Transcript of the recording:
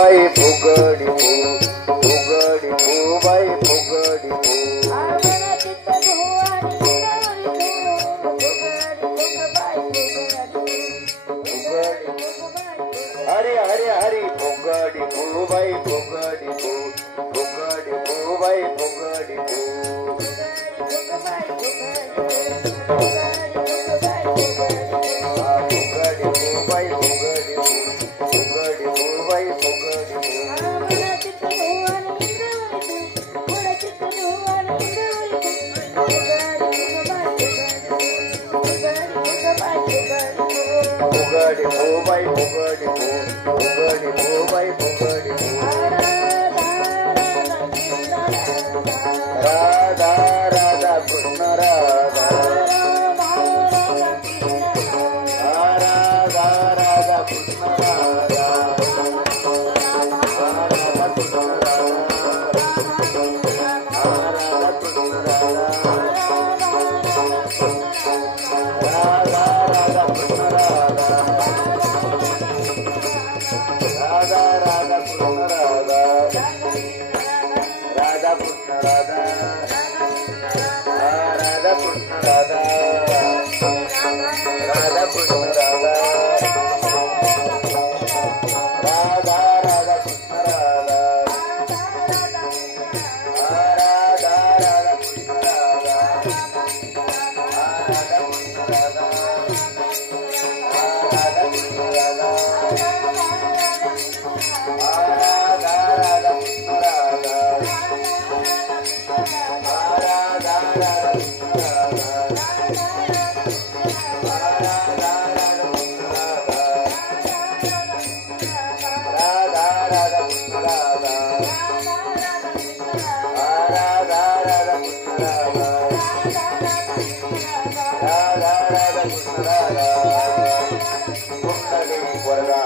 Bai Fugdi Fugdi Bai Fugdi Hari Hari Hari Fugdi Bai Fugdi Fugdi Bai Fugdi Fugdi Bai Fugdi Bai Fugdi Radha Radha Krishna Radha Radha Radha Krishna Radha Radha Krishna Radha Krishna Radha Radha Radha Krishna Radha Radha Radha Krishna Radha Radha Krishna Radha Radha Krishna Radha Radha Krishna Radha Radha Radha Krishna Radha Radha Radha Krishna Radha Radha Krishna Radha Radha Krishna Radha Radha Radha Krishna Radha Radha Radha Krishna Radha Radha Radha Krishna Radha Radha Radha Krishna Radha Radha Radha Krishna Radha Kundli Varada